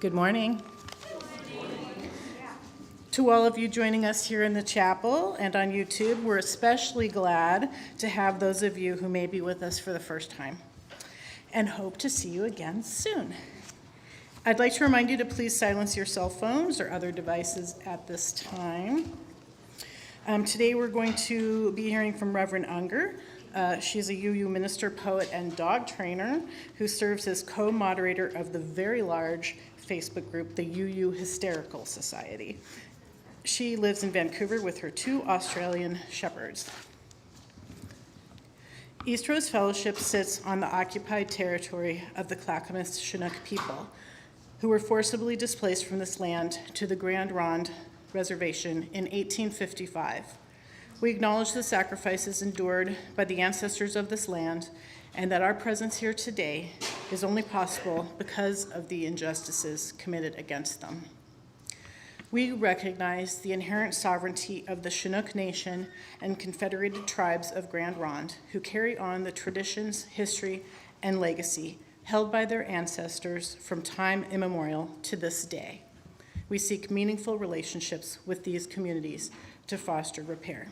Good morning. To all of you joining us here in the chapel and on YouTube, we're especially glad to have those of you who may be with us for the first time and hope to see you again soon. I'd like to remind you to please silence your cell phones or other devices at this time. Today we're going to be hearing from Reverend Ungar. She's a UU minister, poet, and dog trainer who serves as co-moderator of the very large Facebook group, the UU Hysterical Society. She lives in Vancouver with her 2 Australian shepherds. Eastrose Fellowship sits on the occupied territory of the Clackamas Chinook people, who were forcibly displaced from this land to the Grand Ronde Reservation in 1855. We acknowledge the sacrifices endured by the ancestors of this land and that our presence here today is only possible because of the injustices committed against them. We recognize the inherent sovereignty of the Chinook Nation and Confederated Tribes of Grand Ronde, who carry on the traditions, history, and legacy held by their ancestors from time immemorial to this day. We seek meaningful relationships with these communities to foster repair.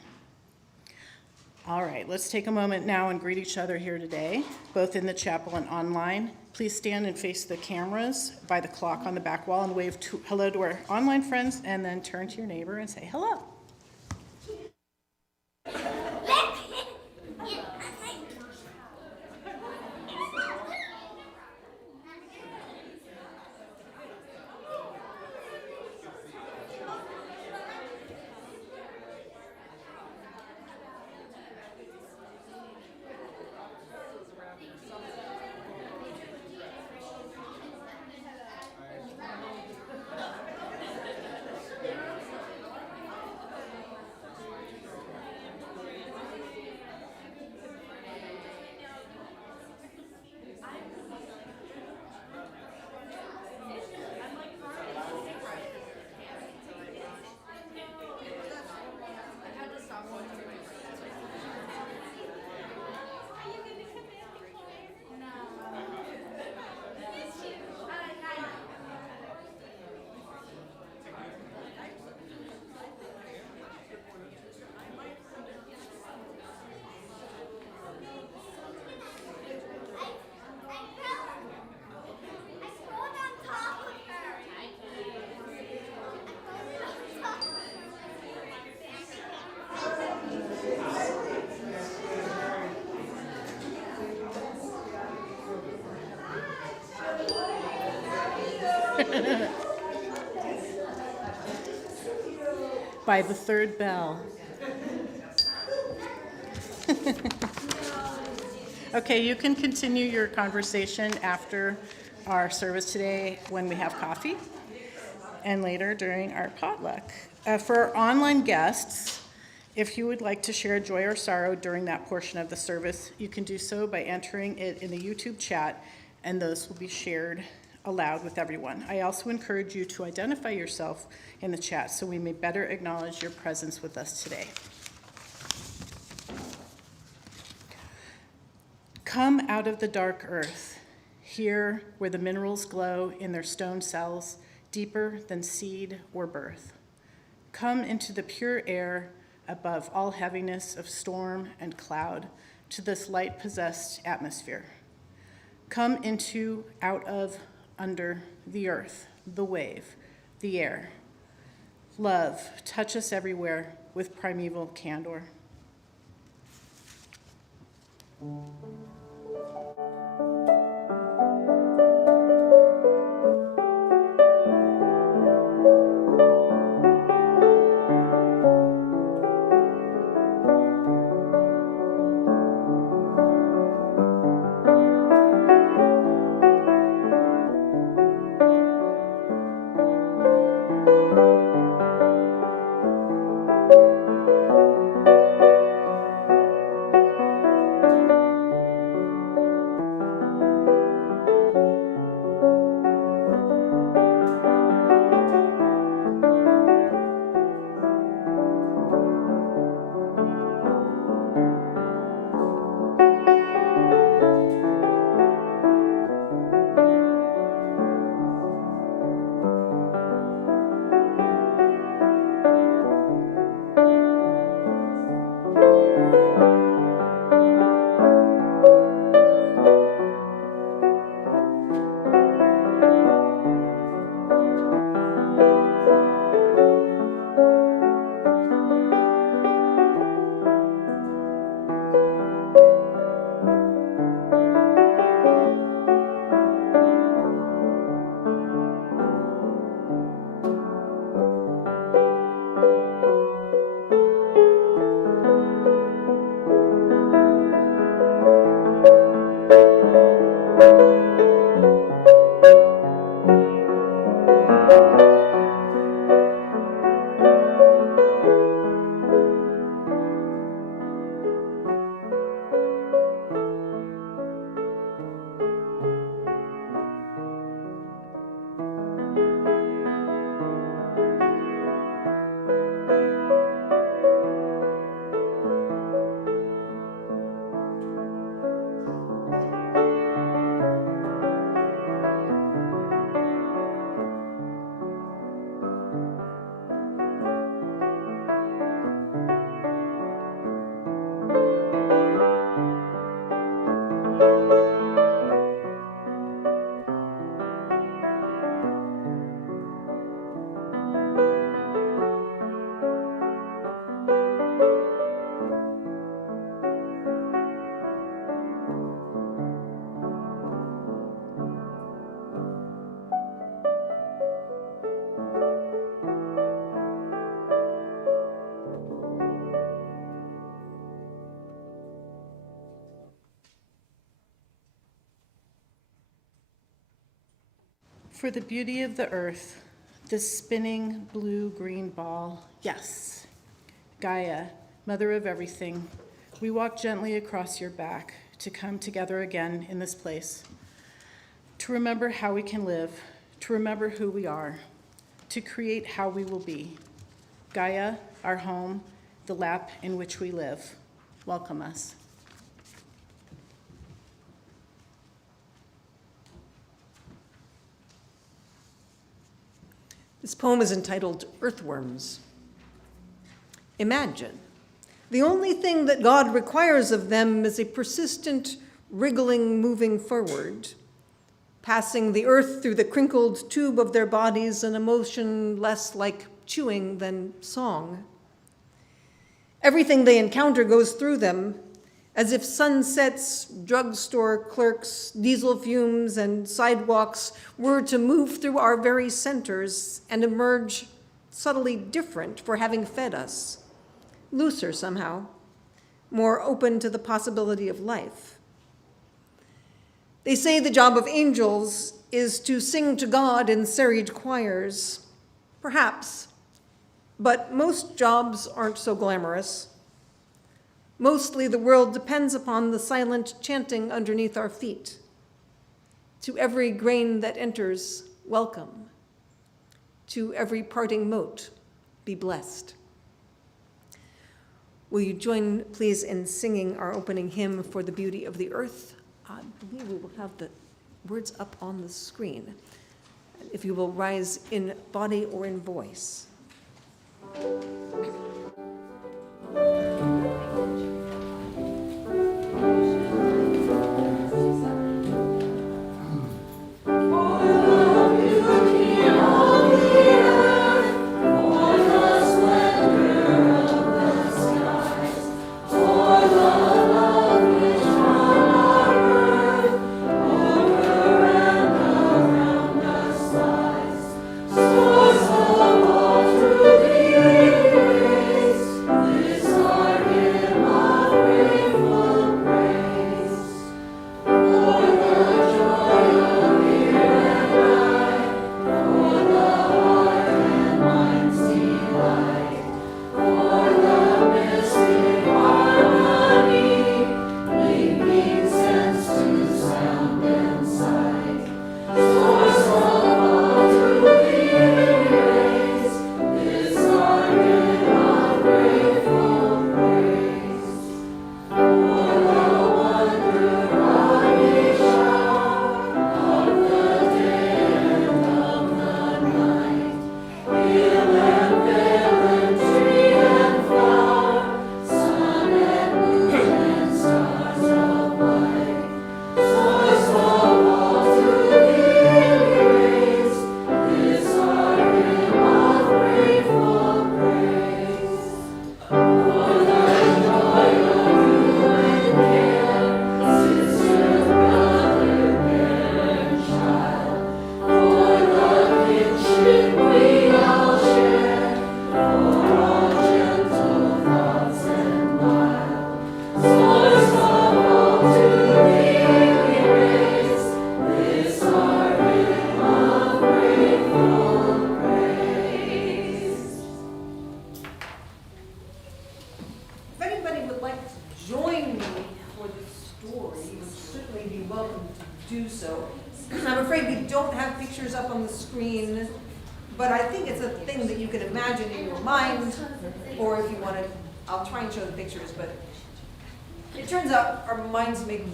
All right, let's take a moment now and greet each other here today, both in the chapel and online. Please stand and face the cameras by the clock on the back wall and wave hello to our online friends, and then turn to your neighbor and say hello. By the third bell. Okay, you can continue your conversation after our service today when we have coffee and later during our potluck. For our online guests, if you would like to share joy or sorrow during that portion of the service, you can do so by entering it in the YouTube chat, and those will be shared aloud with everyone. I also encourage you to identify yourself in the chat so we may better acknowledge your presence with us today. Come out of the dark earth, here where the minerals glow in their stone cells, deeper than seed or birth. Come into the pure air above all heaviness of storm and cloud, to this light-possessed atmosphere. Come into, out of, under the earth, the wave, the air. Love, touch us everywhere with primeval candor. For the beauty of the earth, this spinning blue-green ball, yes, Gaia, mother of everything, we walk gently across your back to come together again in this place, to remember how we can live, to remember who we are, to create how we will be. Gaia, our home, the lap in which we live. Welcome us. This poem is entitled Earthworms. Imagine, the only thing that God requires of them is a persistent, wriggling, moving forward, passing the earth through the crinkled tube of their bodies in a motion less like chewing than song. Everything they encounter goes through them, as if sunsets, drugstore clerks, diesel fumes, and sidewalks were to move through our very centers and emerge subtly different for having fed us, looser somehow, more open to the possibility of life. They say the job of angels is to sing to God in serried choirs. Perhaps, but most jobs aren't so glamorous. Mostly the world depends upon the silent chanting underneath our feet. To every grain that enters, welcome. To every parting mote, be blessed. Will you join, please, in singing our opening hymn, For the Beauty of the Earth? I believe we will have the words up on the screen. If you will rise in body or in voice.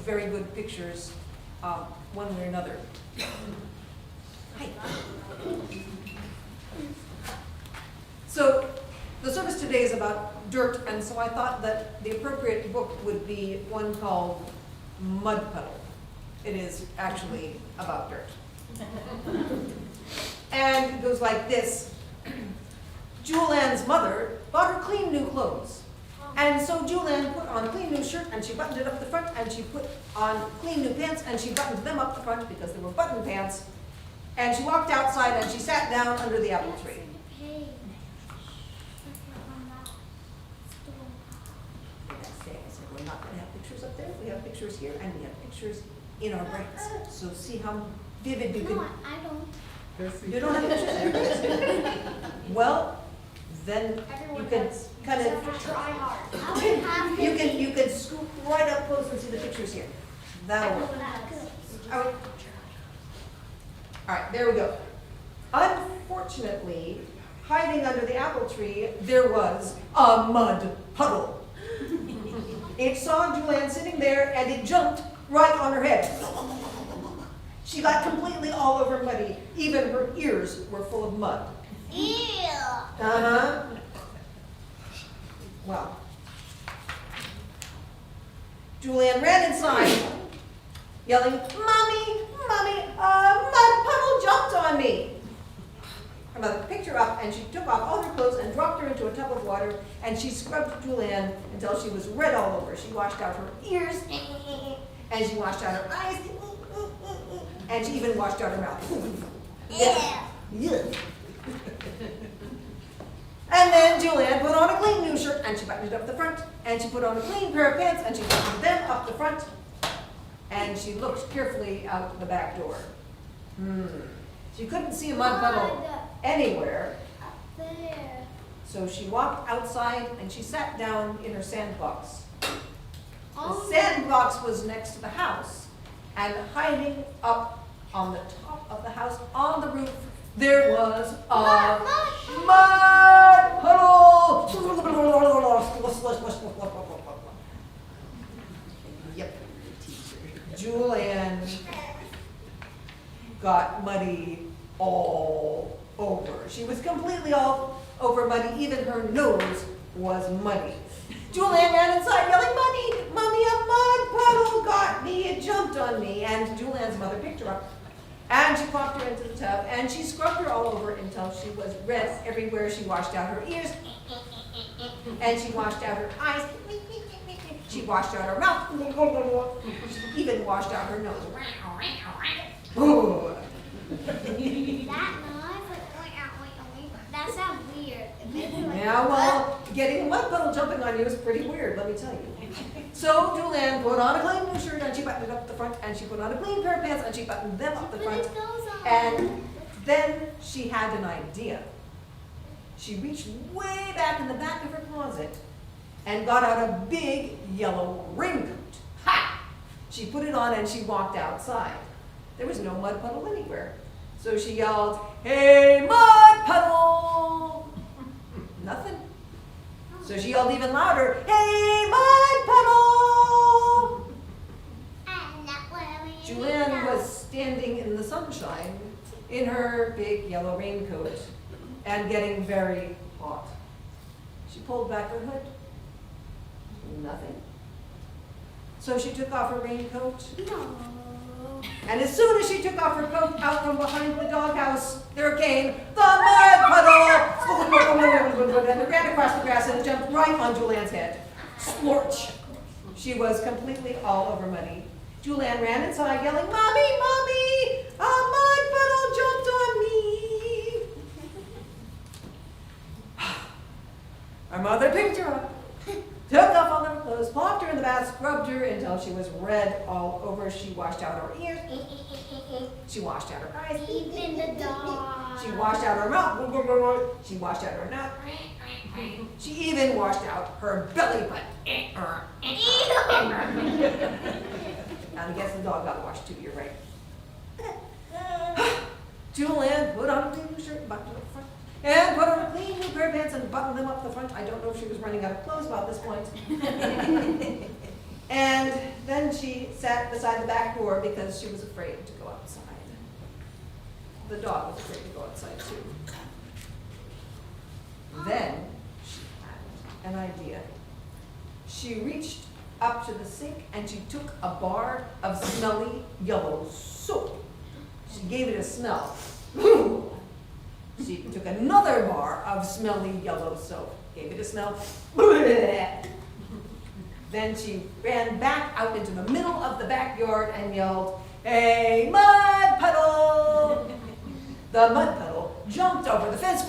Very good pictures, one way or another. Hi. So the service today is about dirt, and so I thought that the appropriate book would be one called Mud Puddle. It is actually about dirt. And it goes like this. Julian's mother bought her clean new clothes. And so Julianne put on a clean new shirt, and she buttoned it up the front, and she put on clean new pants, and she buttoned them up the front because they were button pants. And she walked outside, and she sat down under the apple tree. We're not going to have pictures up there. We have pictures here, and we have pictures in our brains. So see how vivid you can. No, I don't. You don't have pictures there? Well, then you can kind of try hard. you can scoop right up close and see the pictures here. That'll work. All right, there we go. Unfortunately, hiding under the apple tree, there was a mud puddle. It saw Julianne sitting there, and it jumped right on her head. She got completely all over muddy. Even her ears were full of mud. Ew. Uh-huh. Well, Julianne ran inside, yelling, "Mommy, Mommy, a mud puddle jumped on me." Her mother picked her up, and she took off all her clothes and dropped her into a tub of water, and she scrubbed Julianne until she was red all over. She washed out her ears, and she washed out her eyes, and she even washed out her mouth. Yeah. Yeah. And then Julianne put on a clean new shirt and she buttoned it up the front. And she put on a clean pair of pants and she buttoned them up the front. And she looked carefully out the back door. She couldn't see a mud puddle anywhere. Up there. So she walked outside and she sat down in her sandbox. Oh. The sandbox was next to the house, and hiding up on the top of the house, on the roof, there was a mud puddle. Yep, Julianne got muddy all over. She was completely all over muddy. Even her nose was muddy. Julianne ran inside yelling, "Mommy, Mommy, a mud puddle got me, it jumped on me." And Julianne's mother picked her up and she plopped her into the tub and she scrubbed her all over until she was red everywhere. She washed out her ears and she washed out her eyes. She washed out her mouth. She even washed out her nose. That sounds weird. Yeah, well, getting a mud puddle jumping on you is pretty weird, let me tell you. So Julianne put on a clean new shirt and she buttoned it up the front, and she put on a clean pair of pants and she buttoned them up the front. And then she had an idea. She reached way back in the back of her closet and got out a big yellow raincoat. Ha! She put it on and she walked outside. There was no mud puddle anywhere. So she yelled, "Hey, mud puddle!" Nothing. So she yelled even louder, "Hey, mud puddle!" Julianne was standing in the sunshine in her big yellow raincoat and getting very hot. She pulled back her hood. Nothing. So she took off her raincoat. And as soon as she took off her coat, out from behind the doghouse, there came the mud puddle! And it ran across the grass and it jumped right on Julianne's head. Splorch! She was completely all over muddy. Julianne ran inside yelling, "Mommy, Mommy, a mud puddle jumped on me!" Her mother picked her up, took off all her clothes, plopped her in the bath, scrubbed her until she was red all over. She washed out her ears. She washed out her eyes. Even the dog. She washed out her mouth. She washed out her nose. She even washed out her belly button. And I guess the dog got washed too, you're right. Julianne put on a clean new shirt, buttoned it up front, and put on a clean new pair of pants and buttoned them up the front. I don't know if she was running out of clothes by this point. And then she sat beside the back door because she was afraid to go outside. The dog was afraid to go outside too. Then she had an idea. She reached up to the sink and she took a bar of smelly yellow soap. She gave it a smell. She took another bar of smelly yellow soap, gave it a smell. Then she ran back out into the middle of the backyard and yelled, "Hey, mud puddle!" The mud puddle jumped over the fence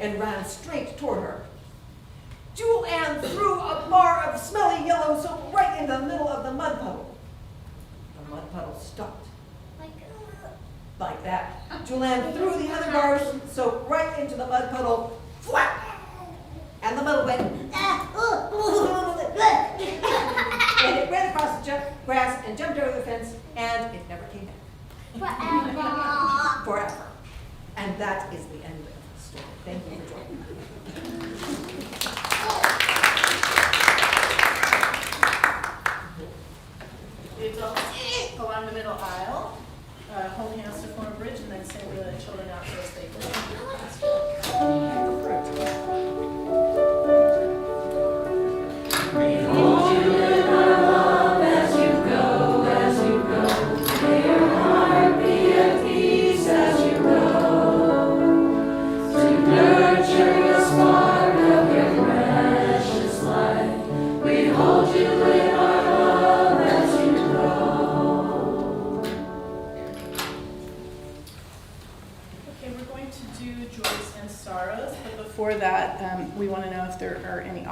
and ran straight toward her. Julianne threw a bar of smelly yellow soap right in the middle of the mud puddle. The mud puddle stopped. Like that. Julianne threw the other bars of soap right into the mud puddle. Flap! And the puddle went, and it ran across the grass and jumped over the fence, and it never came back. Forever. Forever. And that is the end of the story. Thank you for joining me. The adults go along the middle aisle, holding hands to form a bridge, and then send the children out for a statement.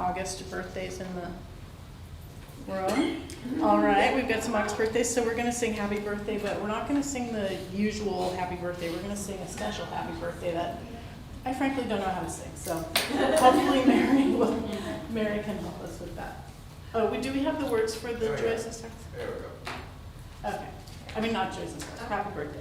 August birthdays in the room? All right, we've got some August birthdays, so we're gonna sing happy birthday, but we're not gonna sing the usual happy birthday. We're gonna sing a special happy birthday that I frankly don't know how to sing, so hopefully Mary can help us with that. Oh, do we have the words for the Joys and Stars? There we go. Okay, I mean, not Joys and Stars, happy birthday.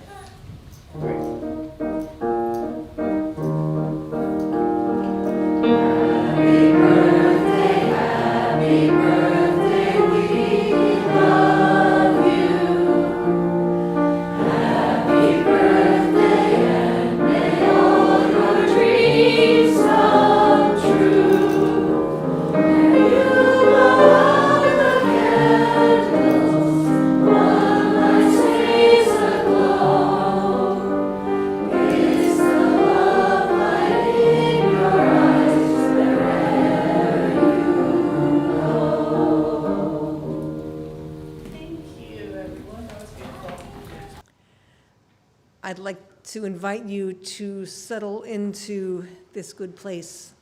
I'd like to invite you to settle into this good place,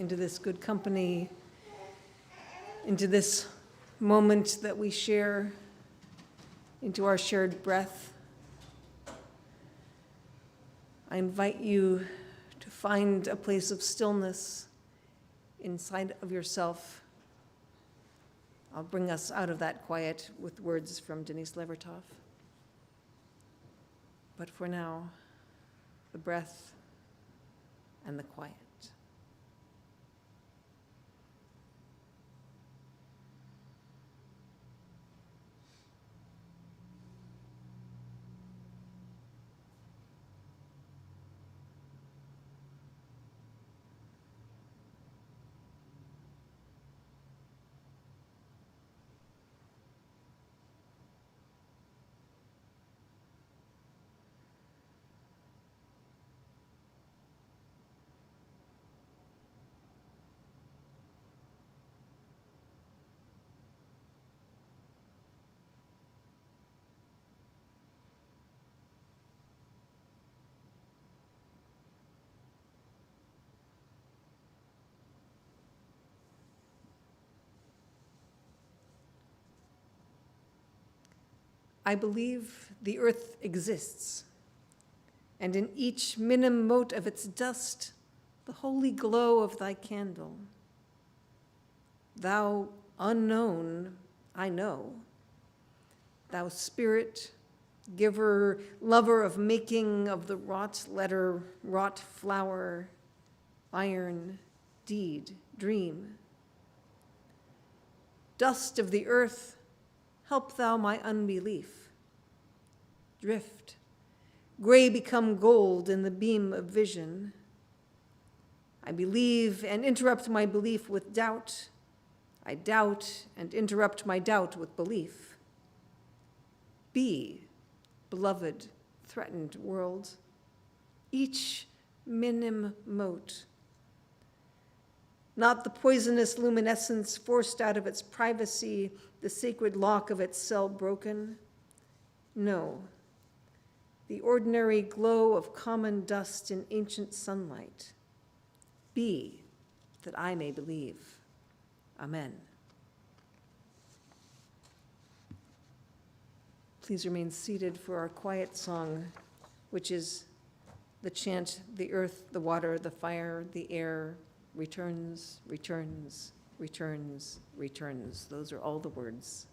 into this good company, into this moment that we share, into our shared breath. I invite you to find a place of stillness inside of yourself. I'll bring us out of that quiet with words from Denise Levertov. But for now, the breath and the quiet. I believe the earth exists, and in each minim mote of its dust, the holy glow of thy candle. Thou unknown, I know. Thou spirit, giver, lover of making of the wrought letter, wrought flower, iron, deed, dream. Dust of the earth, help thou my unbelief. Drift, gray become gold in the beam of vision. I believe and interrupt my belief with doubt. I doubt and interrupt my doubt with belief. Be, beloved, threatened world, each minim mote. Not the poisonous luminescence forced out of its privacy, the sacred lock of its cell broken. No, the ordinary glow of common dust in ancient sunlight. Be, that I may believe. Amen. Please remain seated for our quiet song, which is the chant, the earth, the water, the fire, the air, returns, returns, returns, returns. Those are all the words.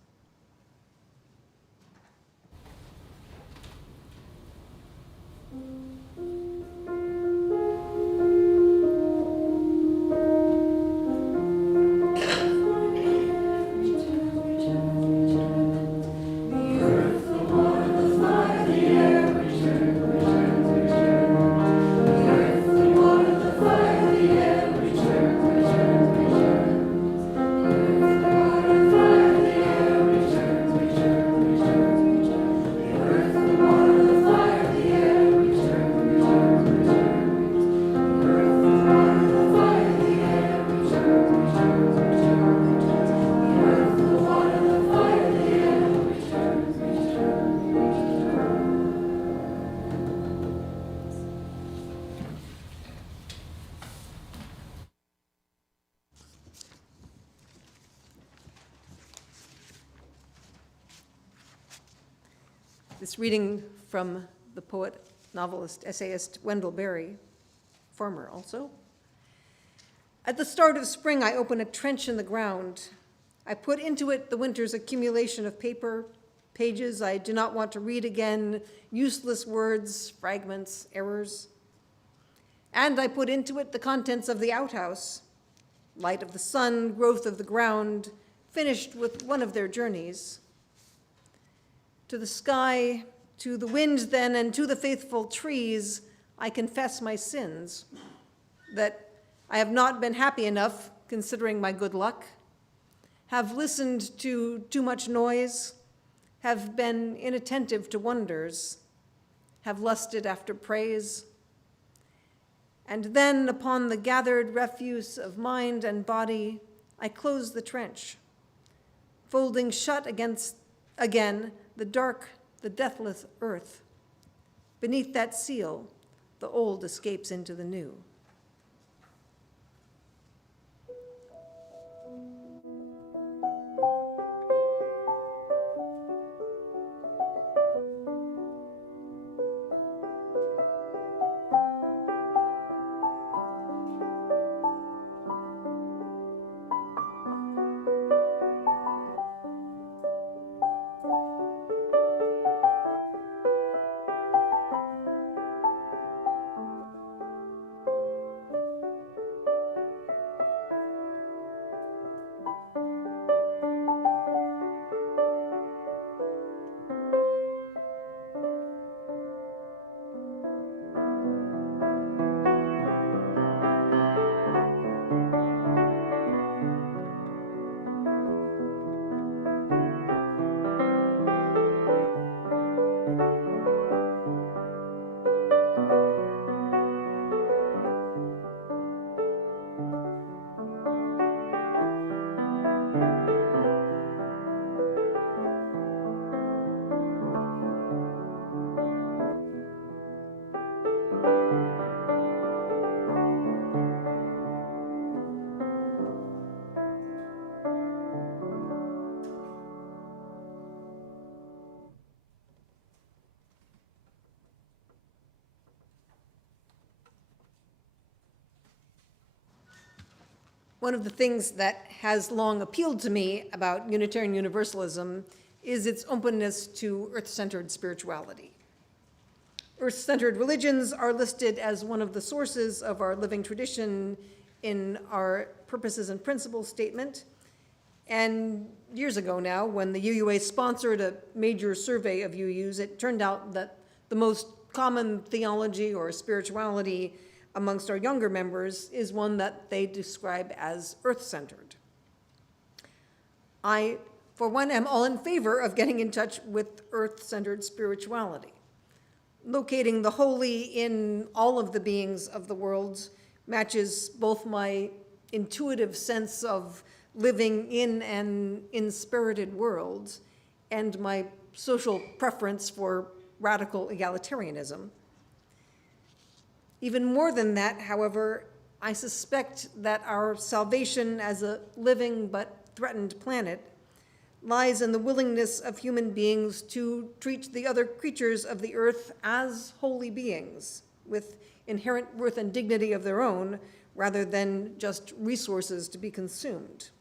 This reading from the poet, novelist, essayist Wendell Berry, farmer also. At the start of spring, I open a trench in the ground. I put into it the winter's accumulation of paper, pages I do not want to read again, useless words, fragments, errors. And I put into it the contents of the outhouse, light of the sun, growth of the ground, finished with one of their journeys. To the sky, to the wind then, and to the faithful trees, I confess my sins, that I have not been happy enough, considering my good luck, have listened to too much noise, have been inattentive to wonders, have lusted after praise. And then upon the gathered refuse of mind and body, I close the trench, folding shut against, again, the dark, the deathless earth. Beneath that seal, the old escapes into the new. One of the things that has long appealed to me about Unitarian Universalism is its openness to earth-centered spirituality. Earth-centered religions are listed as one of the sources of our living tradition in our purposes and principles statement. And years ago now, when the UUA sponsored a major survey of UUs, it turned out that the most common theology or spirituality amongst our younger members is one that they describe as earth-centered. I, for one, am all in favor of getting in touch with earth-centered spirituality. Locating the holy in all of the beings of the world matches both my intuitive sense of living in an inspirited world and my social preference for radical egalitarianism. Even more than that, however, I suspect that our salvation as a living but threatened planet lies in the willingness of human beings to treat the other creatures of the earth as holy beings with inherent worth and dignity of their own, rather than just resources to be consumed.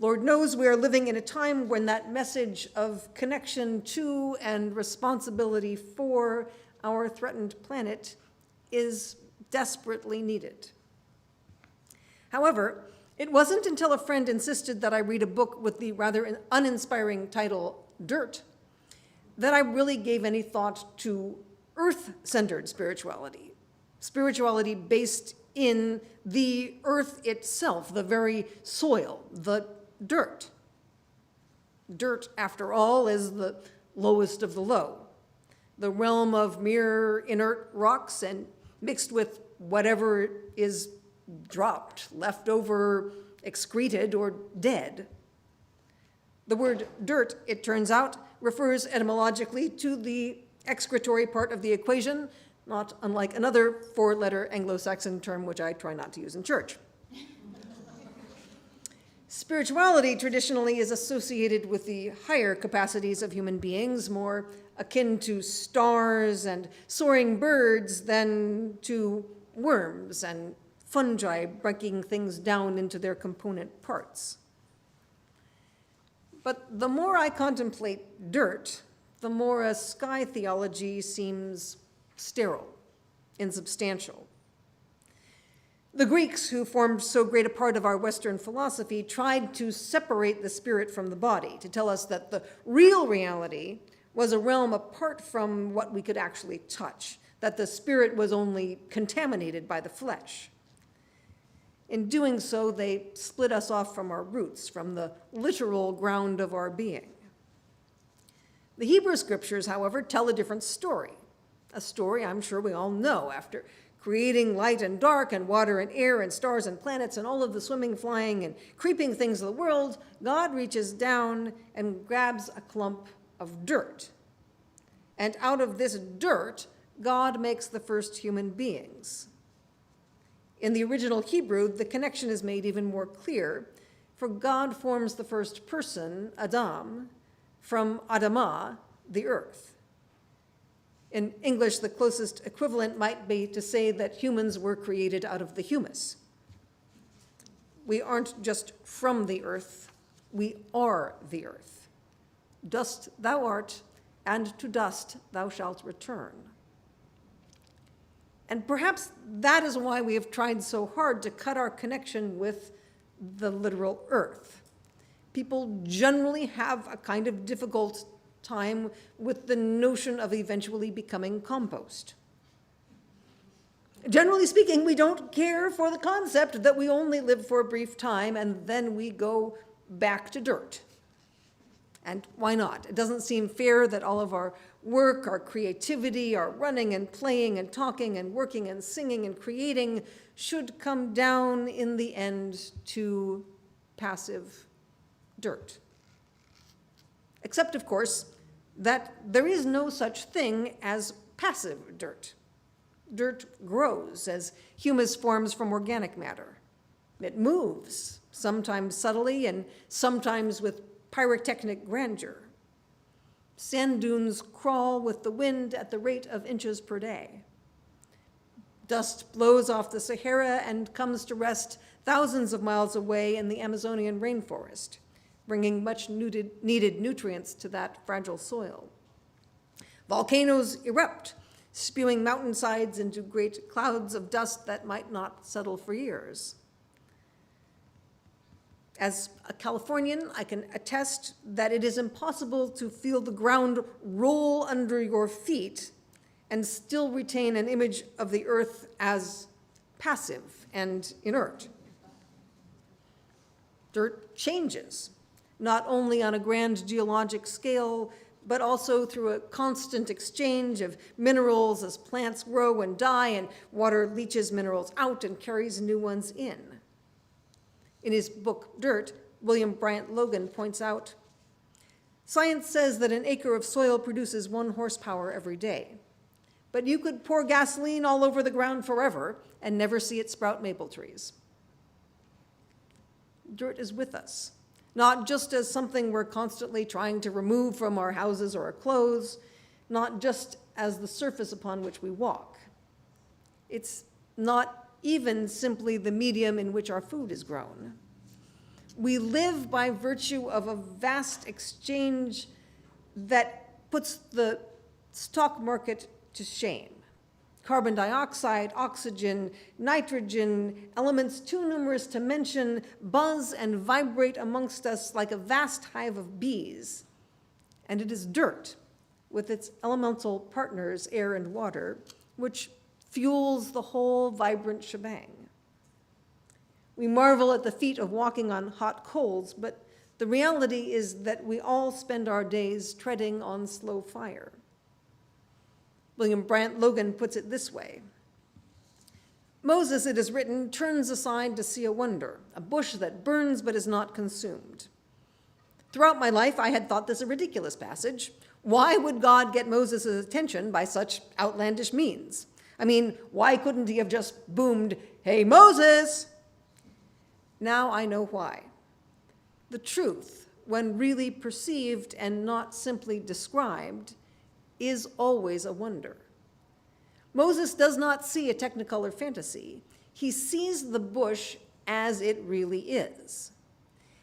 Lord knows we are living in a time when that message of connection to and responsibility for our threatened planet is desperately needed. However, it wasn't until a friend insisted that I read a book with the rather uninspiring title, Dirt, that I really gave any thought to earth-centered spirituality, spirituality based in the earth itself, the very soil, the dirt. Dirt, after all, is the lowest of the low, the realm of mere inert rocks and mixed with whatever is dropped, left over, excreted, or dead. The word dirt, it turns out, refers etymologically to the excretory part of the equation, not unlike another four-letter Anglo-Saxon term which I try not to use in church. Spirituality traditionally is associated with the higher capacities of human beings, more akin to stars and soaring birds than to worms and fungi breaking things down into their component parts. But the more I contemplate dirt, the more a sky theology seems sterile, insubstantial. The Greeks, who formed so great a part of our Western philosophy, tried to separate the spirit from the body, to tell us that the real reality was a realm apart from what we could actually touch, that the spirit was only contaminated by the flesh. In doing so, they split us off from our roots, from the literal ground of our being. The Hebrew scriptures, however, tell a different story, a story I'm sure we all know. After creating light and dark and water and air and stars and planets and all of the swimming, flying, and creeping things of the world, God reaches down and grabs a clump of dirt. And out of this dirt, God makes the first human beings. In the original Hebrew, the connection is made even more clear, for God forms the first person, Adam, from Adamah, the earth. In English, the closest equivalent might be to say that humans were created out of the humus. We aren't just from the earth, we are the earth. Dust thou art, and to dust thou shalt return. And perhaps that is why we have tried so hard to cut our connection with the literal earth. People generally have a kind of difficult time with the notion of eventually becoming compost. Generally speaking, we don't care for the concept that we only live for a brief time and then we go back to dirt. And why not? It doesn't seem fair that all of our work, our creativity, our running and playing and talking and working and singing and creating should come down in the end to passive dirt. Except, of course, that there is no such thing as passive dirt. Dirt grows as humus forms from organic matter. It moves, sometimes subtly and sometimes with pyrotechnic grandeur. Sand dunes crawl with the wind at the rate of inches per day. Dust blows off the Sahara and comes to rest thousands of miles away in the Amazonian rainforest, bringing much needed nutrients to that fragile soil. Volcanoes erupt, spewing mountainsides into great clouds of dust that might not settle for years. As a Californian, I can attest that it is impossible to feel the ground roll under your feet and still retain an image of the earth as passive and inert. Dirt changes, not only on a grand geologic scale, but also through a constant exchange of minerals as plants grow and die and water leaches minerals out and carries new ones in. In his book, Dirt, William Bryant Logan points out, science says that an acre of soil produces 1 horsepower every day, but you could pour gasoline all over the ground forever and never see it sprout maple trees. Dirt is with us, not just as something we're constantly trying to remove from our houses or our clothes, not just as the surface upon which we walk. It's not even simply the medium in which our food is grown. We live by virtue of a vast exchange that puts the stock market to shame. Carbon dioxide, oxygen, nitrogen, elements too numerous to mention, buzz and vibrate amongst us like a vast hive of bees. And it is dirt, with its elemental partners, air and water, which fuels the whole vibrant shebang. We marvel at the feat of walking on hot coals, but the reality is that we all spend our days treading on slow fire. William Bryant Logan puts it this way. Moses, it is written, turns aside to see a wonder, a bush that burns but is not consumed. Throughout my life, I had thought this a ridiculous passage. Why would God get Moses' attention by such outlandish means? I mean, why couldn't he have just boomed, "Hey, Moses"? Now I know why. The truth, when really perceived and not simply described, is always a wonder. Moses does not see a technicolor fantasy. He sees the bush as it really is.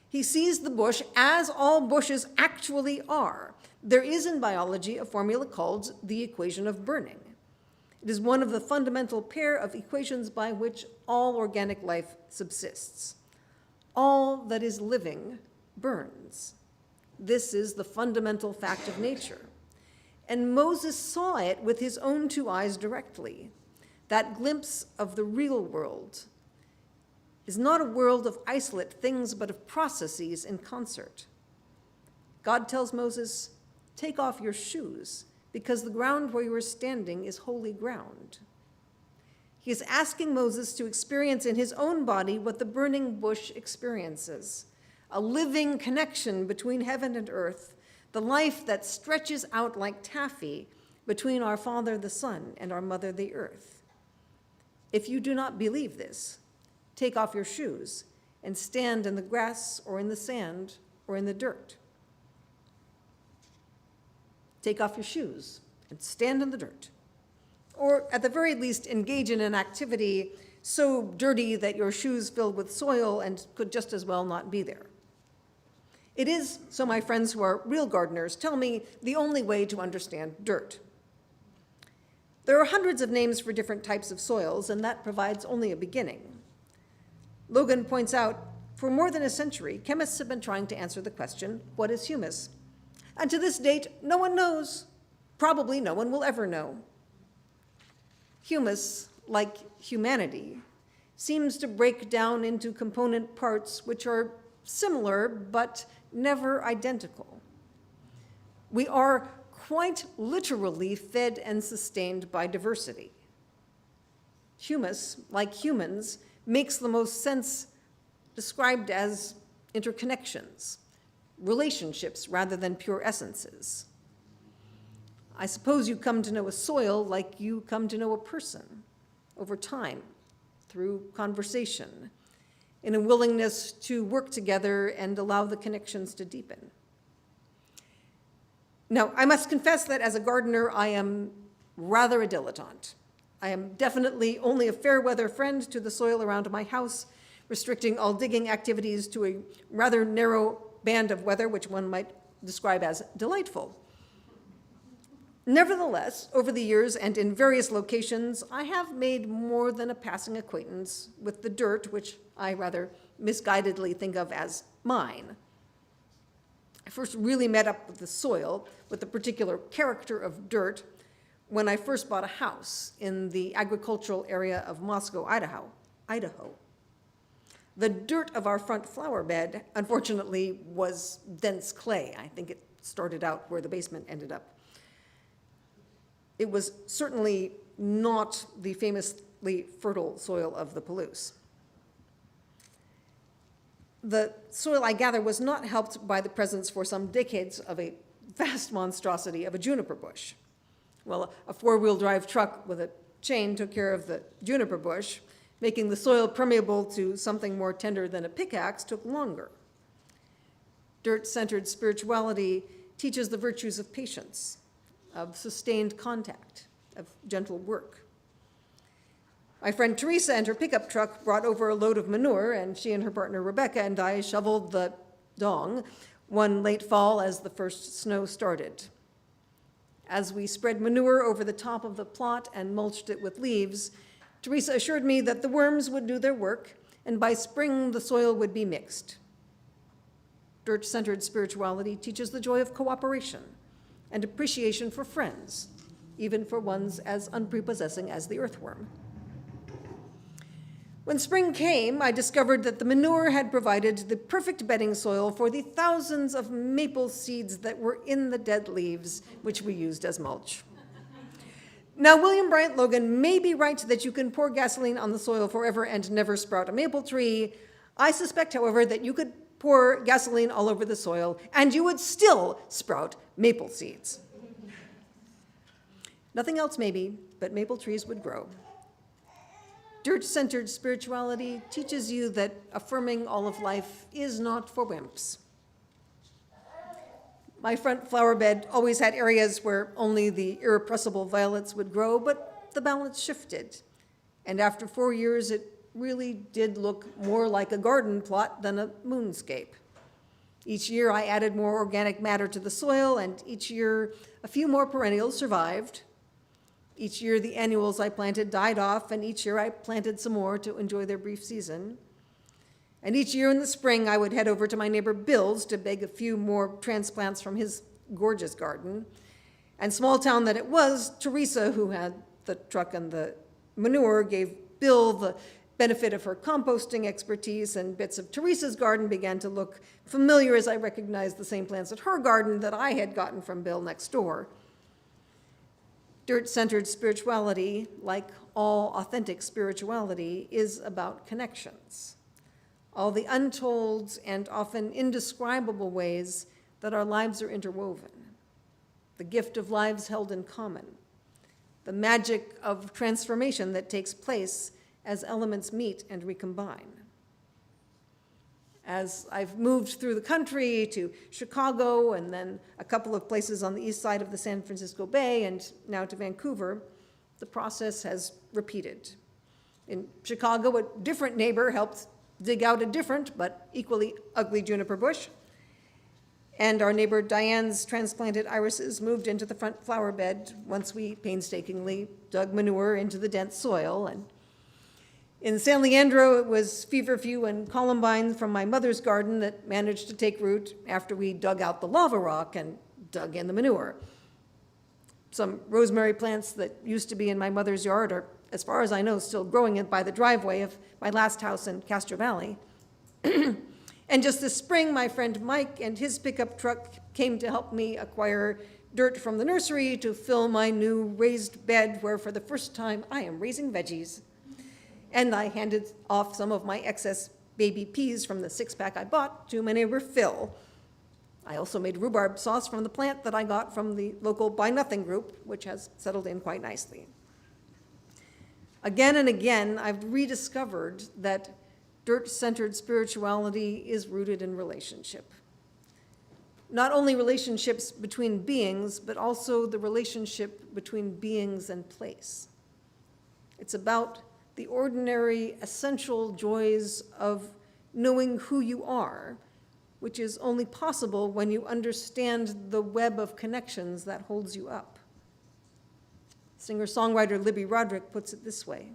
He sees the bush as all bushes actually are. There is in biology a formula called the equation of burning. It is one of the fundamental pair of equations by which all organic life subsists. All that is living burns. This is the fundamental fact of nature. And Moses saw it with his own two eyes directly. That glimpse of the real world is not a world of isolate things, but of processes in concert. God tells Moses, "Take off your shoes, because the ground where you are standing is holy ground." He is asking Moses to experience in his own body what the burning bush experiences, a living connection between heaven and earth, the life that stretches out like taffy between our Father the Sun and our Mother the Earth. If you do not believe this, take off your shoes and stand in the grass or in the sand or in the dirt. Take off your shoes and stand in the dirt. Or at the very least, engage in an activity so dirty that your shoes filled with soil and could just as well not be there. It is, so my friends who are real gardeners tell me, the only way to understand dirt. There are hundreds of names for different types of soils, and that provides only a beginning. Logan points out, for more than a century, chemists have been trying to answer the question, what is humus? And to this date, no one knows. Probably no one will ever know. Humus, like humanity, seems to break down into component parts which are similar but never identical. We are quite literally fed and sustained by diversity. Humus, like humans, makes the most sense described as interconnections, relationships rather than pure essences. I suppose you come to know a soil like you come to know a person, over time, through conversation, in a willingness to work together and allow the connections to deepen. Now, I must confess that as a gardener, I am rather a dilettante. I am definitely only a fair weather friend to the soil around my house, restricting all digging activities to a rather narrow band of weather, which one might describe as delightful. Nevertheless, over the years and in various locations, I have made more than a passing acquaintance with the dirt, which I rather misguidedly think of as mine. I first really met up with the soil, with the particular character of dirt, when I first bought a house in the agricultural area of Moscow, Idaho. The dirt of our front flower bed, unfortunately, was dense clay. I think it started out where the basement ended up. It was certainly not the famously fertile soil of the Palouse. The soil, I gather, was not helped by the presence for some decades of a vast monstrosity of a juniper bush. Well, a four-wheel drive truck with a chain took care of the juniper bush. Making the soil permeable to something more tender than a pickaxe took longer. Dirt-centered spirituality teaches the virtues of patience, of sustained contact, of gentle work. My friend Teresa and her pickup truck brought over a load of manure, and she and her partner Rebecca and I shoveled the dong one late fall as the first snow started. As we spread manure over the top of the plot and mulched it with leaves, Teresa assured me that the worms would do their work, and by spring the soil would be mixed. Dirt-centered spirituality teaches the joy of cooperation and appreciation for friends, even for ones as unprepossessing as the earthworm. When spring came, I discovered that the manure had provided the perfect bedding soil for the thousands of maple seeds that were in the dead leaves, which we used as mulch. Now, William Bryant Logan may be right that you can pour gasoline on the soil forever and never sprout a maple tree. I suspect, however, that you could pour gasoline all over the soil and you would still sprout maple seeds. Nothing else maybe, but maple trees would grow. Dirt-centered spirituality teaches you that affirming all of life is not for wimps. My front flower bed always had areas where only the irrepressible violets would grow, but the balance shifted. And after 4 years, it really did look more like a garden plot than a moonscape. Each year I added more organic matter to the soil, and each year a few more perennials survived. Each year the annuals I planted died off, and each year I planted some more to enjoy their brief season. And each year in the spring I would head over to my neighbor Bill's to beg a few more transplants from his gorgeous garden. And small town that it was, Teresa, who had the truck and the manure, gave Bill the benefit of her composting expertise, and bits of Teresa's garden began to look familiar as I recognized the same plants at her garden that I had gotten from Bill next door. Dirt-centered spirituality, like all authentic spirituality, is about connections. All the untold and often indescribable ways that our lives are interwoven. The gift of lives held in common. The magic of transformation that takes place as elements meet and recombine. As I've moved through the country to Chicago and then a couple of places on the east side of the San Francisco Bay and now to Vancouver, the process has repeated. In Chicago, a different neighbor helped dig out a different but equally ugly juniper bush. And our neighbor Diane's transplanted irises moved into the front flower bed once we painstakingly dug manure into the dense soil. And in San Leandro, it was feverfew and columbine from my mother's garden that managed to take root after we dug out the lava rock and dug in the manure. Some rosemary plants that used to be in my mother's yard are, as far as I know, still growing by the driveway of my last house in Castro Valley. And just this spring, my friend Mike and his pickup truck came to help me acquire dirt from the nursery to fill my new raised bed where for the first time I am raising veggies. And I handed off some of my excess baby peas from the six-pack I bought to my neighbor Phil. I also made rhubarb sauce from the plant that I got from the local Buy Nothing group, which has settled in quite nicely. Again and again, I've rediscovered that dirt-centered spirituality is rooted in relationship. Not only relationships between beings, but also the relationship between beings and place. It's about the ordinary, essential joys of knowing who you are, which is only possible when you understand the web of connections that holds you up. Singer-songwriter Libby Roderick puts it this way: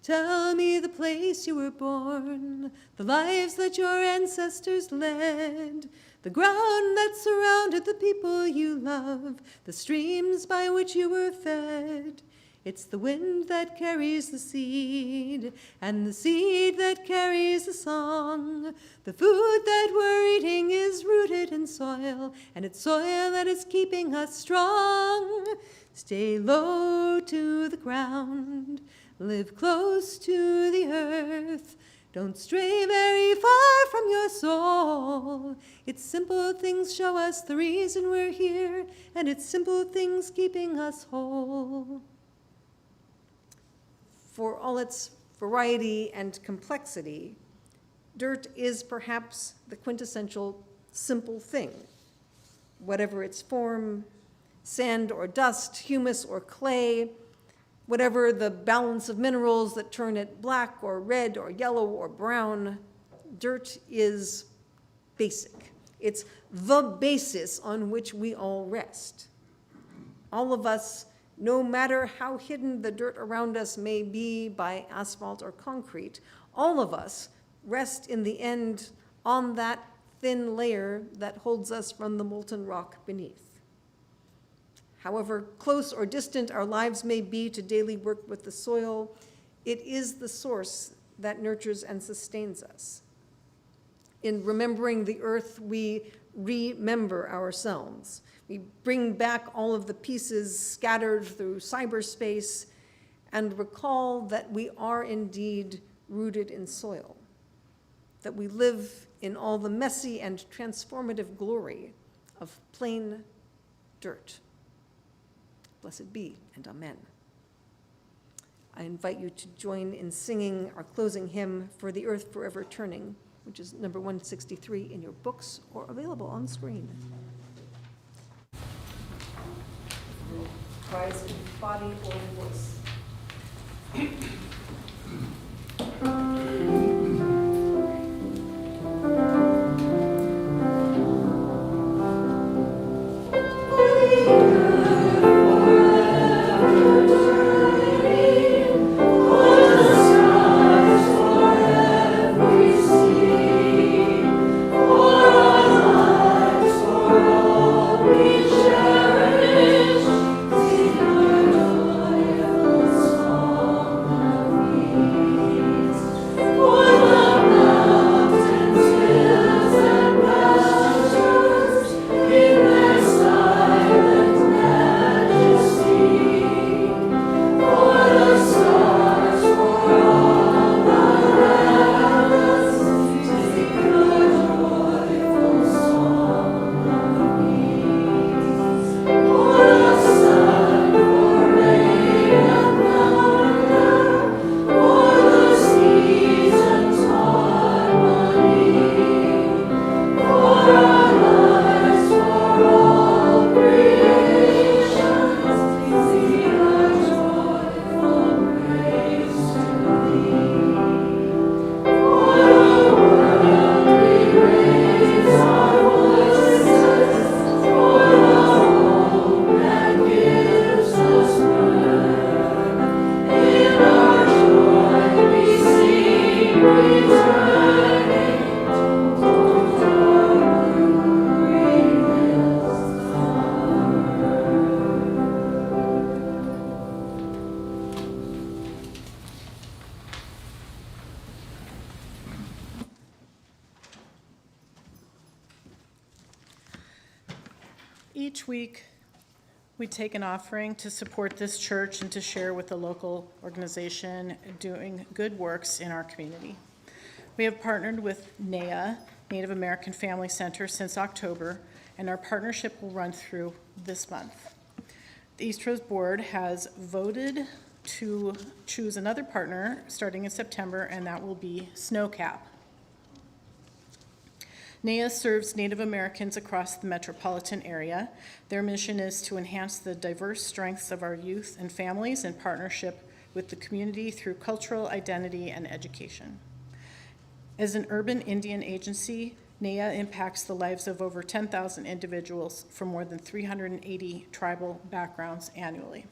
"Tell me the place you were born, the lives that your ancestors led, the ground that surrounded the people you love, the streams by which you were fed. It's the wind that carries the seed, and the seed that carries the song. The food that we're eating is rooted in soil, and it's soil that is keeping us strong. Stay low to the ground, live close to the earth. Don't stray very far from your soul. Its simple things show us the reason we're here, and it's simple things keeping us whole." For all its variety and complexity, dirt is perhaps the quintessential simple thing. Whatever its form, sand or dust, humus or clay, whatever the balance of minerals that turn it black or red or yellow or brown, dirt is basic. It's the basis on which we all rest. All of us, no matter how hidden the dirt around us may be by asphalt or concrete, all of us rest in the end on that thin layer that holds us from the molten rock beneath. However close or distant our lives may be to daily work with the soil, it is the source that nurtures and sustains us. In remembering the earth, we remember ourselves. We bring back all of the pieces scattered through cyberspace and recall that we are indeed rooted in soil, that we live in all the messy and transformative glory of plain dirt. Blessed be and amen. I invite you to join in singing our closing hymn, For the Earth Forever Turning, which is number 163 in your books or available on screen. Rise in body or voice. Each week, we take an offering to support this church and to share with the local organization doing good works in our community. We have partnered with NAA, Native American Family Center, since October, and our partnership will run through this month. The Eastrose board has voted to choose another partner starting in September, and that will be Snowcap. NAA serves Native Americans across the metropolitan area. Their mission is to enhance the diverse strengths of our youth and families in partnership with the community through cultural identity and education. As an urban Indian agency, NAA impacts the lives of over 10,000 individuals from more than 380 tribal backgrounds annually.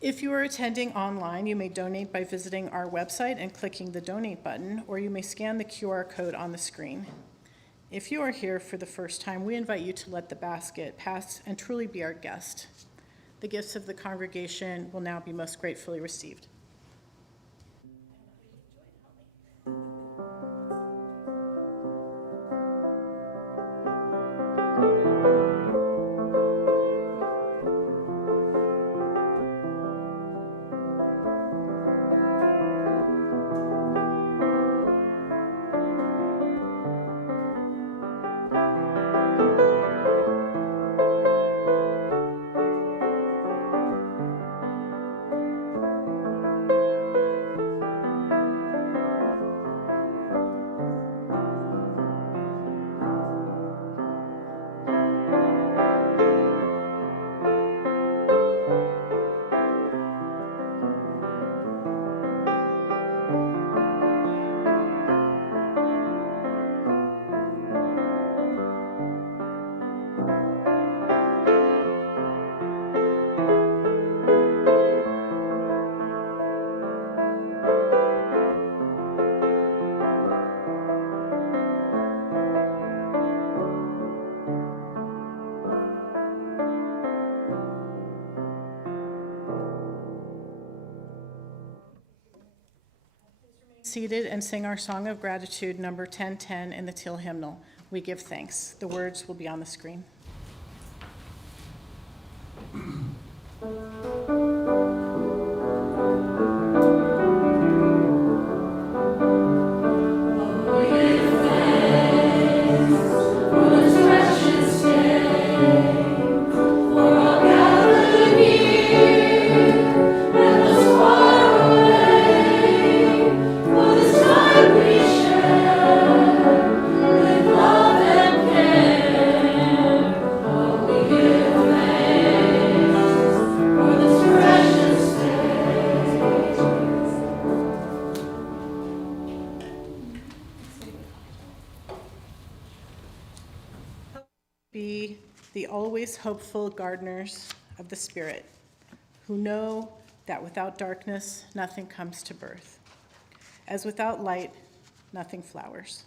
If you are attending online, you may donate by visiting our website and clicking the donate button, or you may scan the QR code on the screen. If you are here for the first time, we invite you to let the basket pass and truly be our guest. The gifts of the congregation will now be most gratefully received. Seated and sing our song of gratitude, number 1010 in the Teal hymnal. We give thanks. The words will be on the screen. For all gathered here, let us Be the always hopeful gardeners of the Spirit, who know that without darkness nothing comes to birth, as without light nothing flowers.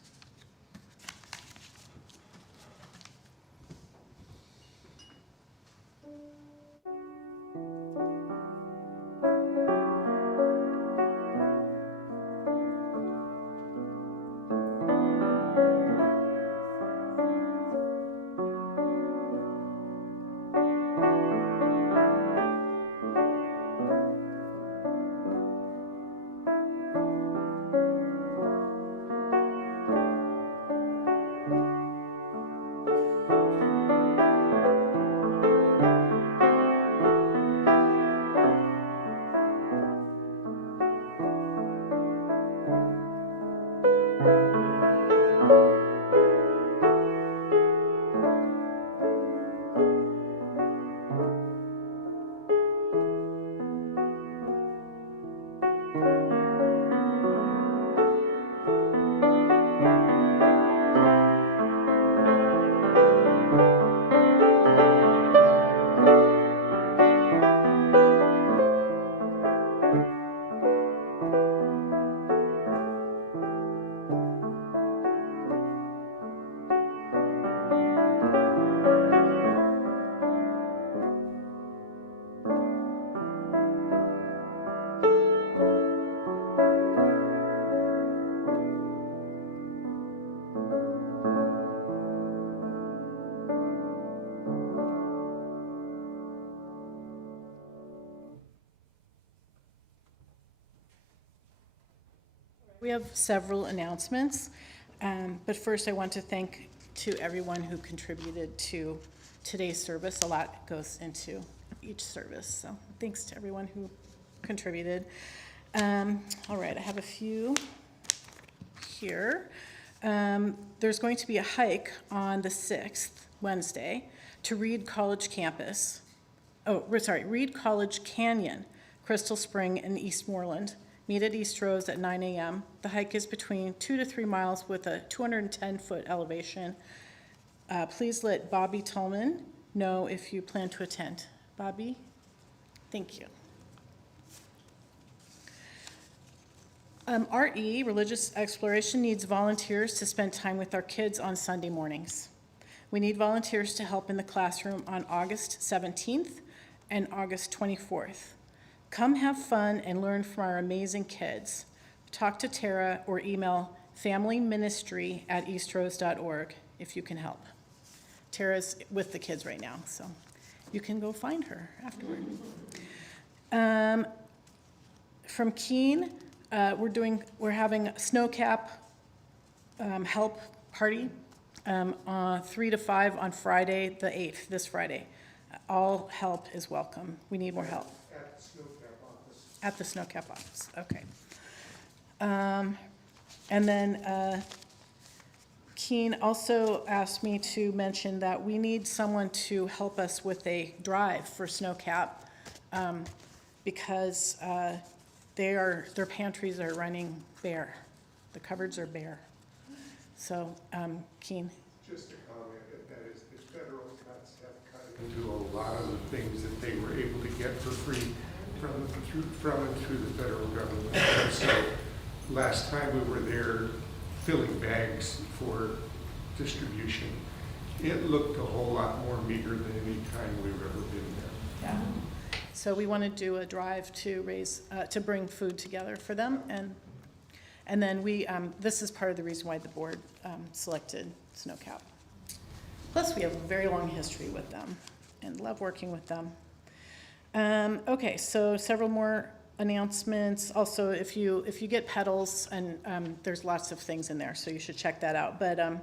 We have several announcements, but first I want to thank to everyone who contributed to today's service. A lot goes into each service, so thanks to everyone who contributed. All right, I have a few here. There's going to be a hike on the 6th, Wednesday, to Reed College campus. Reed College Canyon, Crystal Spring, and Eastmoreland. Meet at Eastrose at 9 a.m. The hike is between 2 to 3 miles with a 210-foot elevation. Please let Bobby Tolman know if you plan to attend. Bobby, thank you. RE, Religious Exploration, needs volunteers to spend time with our kids on Sunday mornings. We need volunteers to help in the classroom on August 17th and August 24th. Come have fun and learn from our amazing kids. Talk to Tara or email familyministry@eastrose.org if you can help. Tara's with the kids right now, so you can go find her afterward. From Keene, we're having a snowcap help party 3 to 5 on Friday the 8th, this Friday. All help is welcome. We need more help. At the snowcap office, okay. And then Keene also asked me to mention that we need someone to help us with a drive for snowcap because their pantries are running bare. The cupboards are bare. So, Keene. Just a comment, that is, the federal cuts have cut into a lot of the things that they were able to get for free from and through the federal government. And so last time we were there filling bags for distribution, it looked a whole lot more meager than any time we've ever been there. Yeah. So we want to do a drive to raise, to bring food together for them, and then we, this is part of the reason why the board selected snowcap. Plus, we have a very long history with them and love working with them. Okay, so several more announcements. Also, if you get pedals, and there's lots of things in there, so you should check that out. But a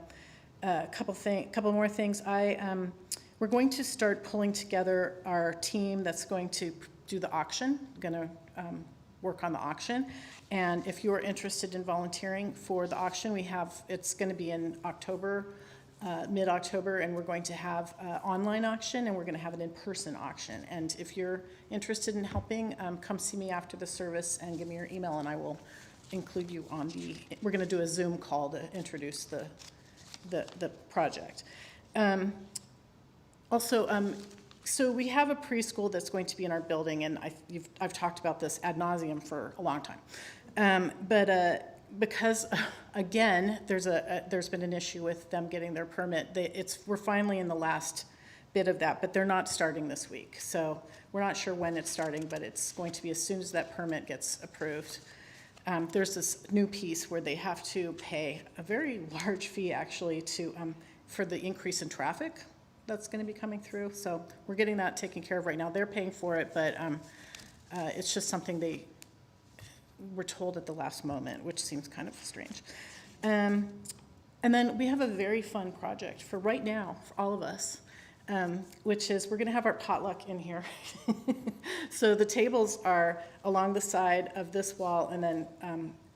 couple more things. We're going to start pulling together our team that's going to do the auction. Going to work on the auction. And if you're interested in volunteering for the auction, it's going to be in October, mid-October, and we're going to have an online auction, and we're going to have an in-person auction. And if you're interested in helping, come see me after the service and give me your email, and I will include you on we're going to do a Zoom call to introduce the project. Also, so we have a preschool that's going to be in our building, and I've talked about this ad nauseum for a long time. Because, again, there's been an issue with them getting their permit. We're finally in the last bit of that, but they're not starting this week. So we're not sure when it's starting, but it's going to be as soon as that permit gets approved. There's this new piece where they have to pay a very large fee, actually, for the increase in traffic that's going to be coming through. So we're getting that taken care of right now. They're paying for it, but it's just something they were told at the last moment, which seems kind of strange. And then we have a very fun project for right now, for all of us, which is we're going to have our potluck in here. So the tables are along the side of this wall and then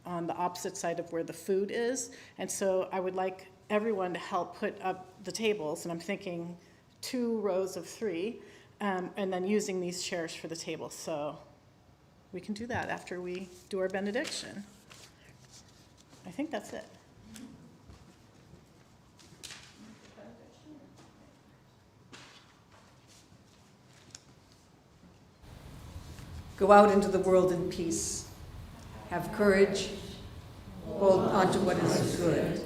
on the opposite side of where the food is. And so I would like everyone to help put up the tables, and I'm thinking 2 rows of 3, and then using these chairs for the tables. So we can do that after we do our benediction. I think that's it. Go out into the world in peace. Have courage. Hold on to what is good.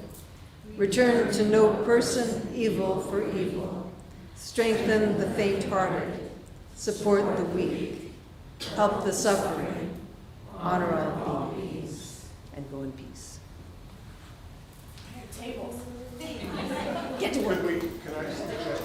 Return to no person evil for evil. Strengthen the faint-hearted. Support the weak. Help the suffering. Honor all beings. And go in peace. Tables. Get to work. Can I suggest